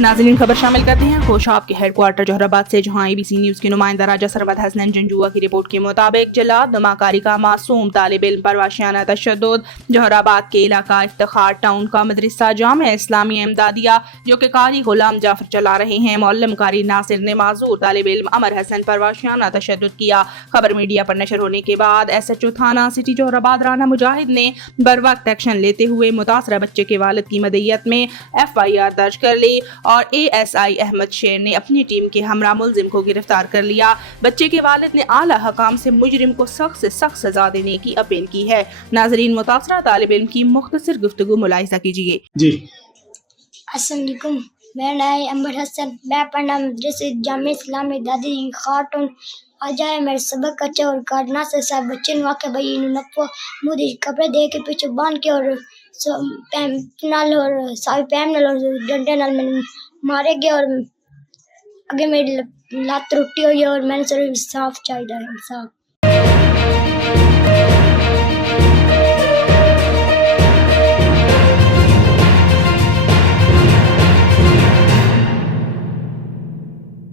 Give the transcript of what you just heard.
नाज़रीन खबर शामिल करते हैं खोशाब के हेडक्वार्टर जोहराबाद से, जहां ABC न्यूज के नुमाइंदा राजा सरमद हसनैन जंजुआ की रिपोर्ट के मुताबिक जलाद धमाकारी का मासूम तालिब इल्म पर वाशियाना तशद्दुद। जोहराबाद के इलाका इफ्तिखार टाउन का मदरसा जामिया इस्लामिया इमदादिया जो कि कारी गुलाम जाफर चला रहे हैं, मौलम कारी नासिर ने माजूर तालिब इल्म अमर हसन पर वाशियाना तशद्दुद किया। खबर मीडिया पर नशर होने के बाद SHO थाना सिटी जोहराबाद राना मुजाहिद ने बर वक्त एक्शन लेते हुए मुतासरा बच्चे के वालिद की मदईयत में FIR दर्ज कर ली और ASI अहमद शेर ने अपनी टीम के हमरा मुलजिम को गिरफ्तार कर लिया। बच्चे के वालिद ने आला हकाम से मुजरिम को सख्त से सख्त सजा देने की अपील की है। नाजरीन मुतासरा तालिब इल्म की मुख्तसर गुफ्तगू मुलाहिजा कीजिए। जी, अस्सलाम वालेकुम, मेरा नाम है अमर हसन। मैं पढ़ना मदरसे जामिया इस्लामिया दादी खातून। आज आए मेरे सबक अच्छा और करना से सब बच्चे वाके भाई इन नपो मुझे कपड़े दे के पीछे बांध के और पैम नाल और सावी पैम नाल और डंडे नाल मैंने मारे गए और आगे मेरी लात टूटी हुई है और मैंने सर साफ चाहिए साफ।